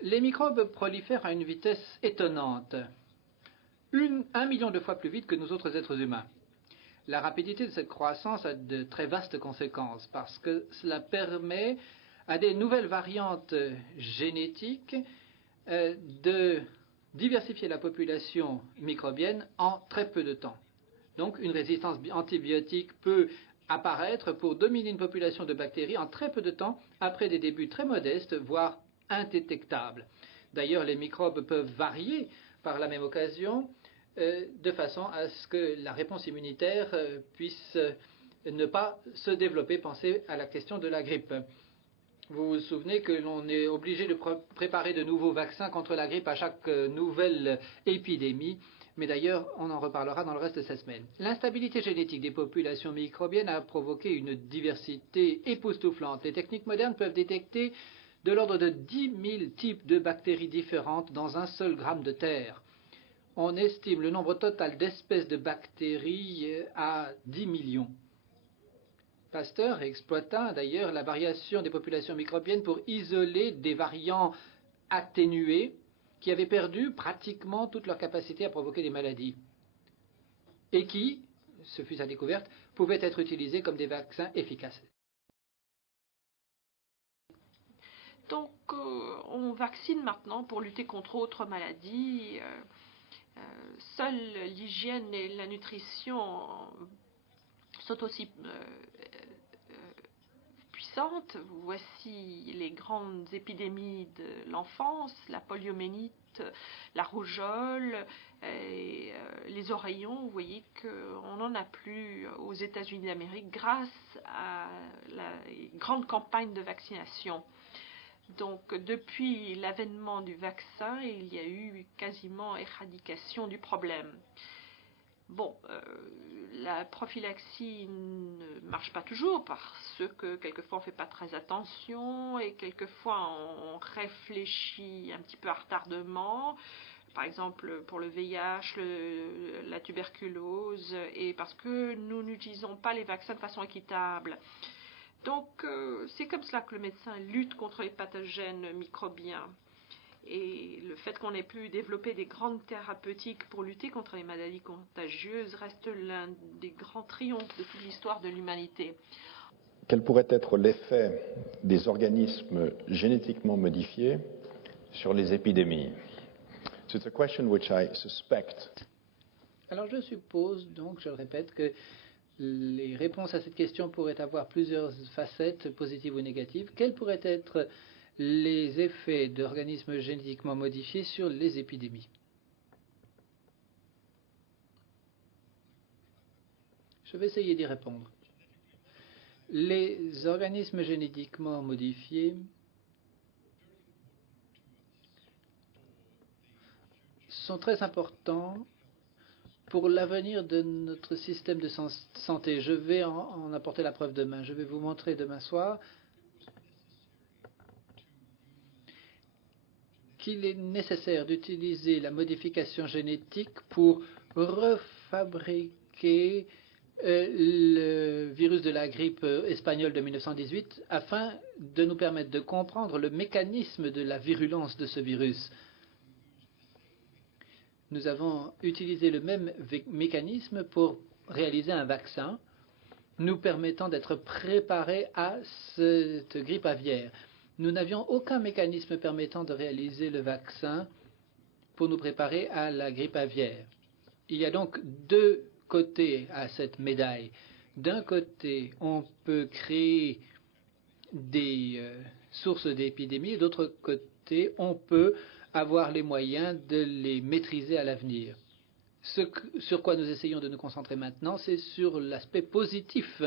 Les microbes prolifèrent à une vitesse étonnante, 1 million de fois plus vite que nous autres êtres humains. La rapidité de cette croissance a de très vastes conséquences parce que cela permet à des nouvelles variantes génétiques de diversifier la population microbienne en très peu de temps. Donc une résistance antibiotique peut apparaître pour dominer une population de bactéries en très peu de temps après des débuts très modestes, voire indétectables. D'ailleurs, les microbes peuvent varier par la même occasion de façon à ce que la réponse immunitaire puisse ne pas se développer. Pensez à la question de la grippe. Vous vous souvenez que l'on est obligé de préparer de nouveaux vaccins contre la grippe à chaque nouvelle épidémie, mais d'ailleurs, on en reparlera dans le reste de cette semaine. L'instabilité génétique des populations microbiennes a provoqué une diversité époustouflante. Les techniques modernes peuvent détecter de l'ordre de 10 000 types de bactéries différentes dans un seul gramme de terre. On estime le nombre total d'espèces de bactéries à 10 millions. Pasteur exploita d'ailleurs la variation des populations microbiennes pour isoler des variants atténués qui avaient perdu pratiquement toute leur capacité à provoquer des maladies et qui, ce fut sa découverte, pouvaient être utilisés comme des vaccins efficaces. Donc, on vaccine maintenant pour lutter contre autres maladies. Seule l'hygiène et la nutrition sont aussi puissantes. Voici les grandes épidémies de l'enfance, la poliomyélite, la rougeole, et les oreillons. Vous voyez qu'on n'en a plus aux États-Unis d'Amérique grâce à la grande campagne de vaccination. Donc, depuis l'avènement du vaccin, il y a eu quasiment éradication du problème. Bon, la prophylaxie ne marche pas toujours parce que quelquefois on ne fait pas très attention et quelquefois on réfléchit un petit peu à retardement. Par exemple, pour le VIH, la tuberculose, et parce que nous n'utilisons pas les vaccins de façon équitable. Donc, c'est comme cela que le médecin lutte contre les pathogènes microbiens. Et le fait qu'on ait pu développer des grandes thérapeutiques pour lutter contre les maladies contagieuses reste l'un des grands triomphes de toute l'histoire de l'humanité. Quel pourrait être l'effet des organismes génétiquement modifiés sur les épidémies? C'est une question which I suspect. Alors je suppose, donc je le répète, que les réponses à cette question pourraient avoir plusieurs facettes, positives ou négatives. Quels pourraient être les effets d'organismes génétiquement modifiés sur les épidémies? Je vais essayer d'y répondre. Les organismes génétiquement modifiés sont très importants pour l'avenir de notre système de santé. Je vais en apporter la preuve demain. Je vais vous montrer demain soir qu'il est nécessaire d'utiliser la modification génétique pour refabriquer le virus de la grippe espagnole de 1918 afin de nous permettre de comprendre le mécanisme de la virulence de ce virus. Nous avons utilisé le même mécanisme pour réaliser un vaccin nous permettant d'être préparés à cette grippe aviaire. Nous n'avions aucun mécanisme permettant de réaliser le vaccin pour nous préparer à la grippe aviaire. Il y a donc deux côtés à cette médaille. D'un côté, on peut créer des sources d'épidémies, et d'autre côté, on peut avoir les moyens de les maîtriser à l'avenir. Ce sur quoi nous essayons de nous concentrer maintenant, c'est sur l'aspect positif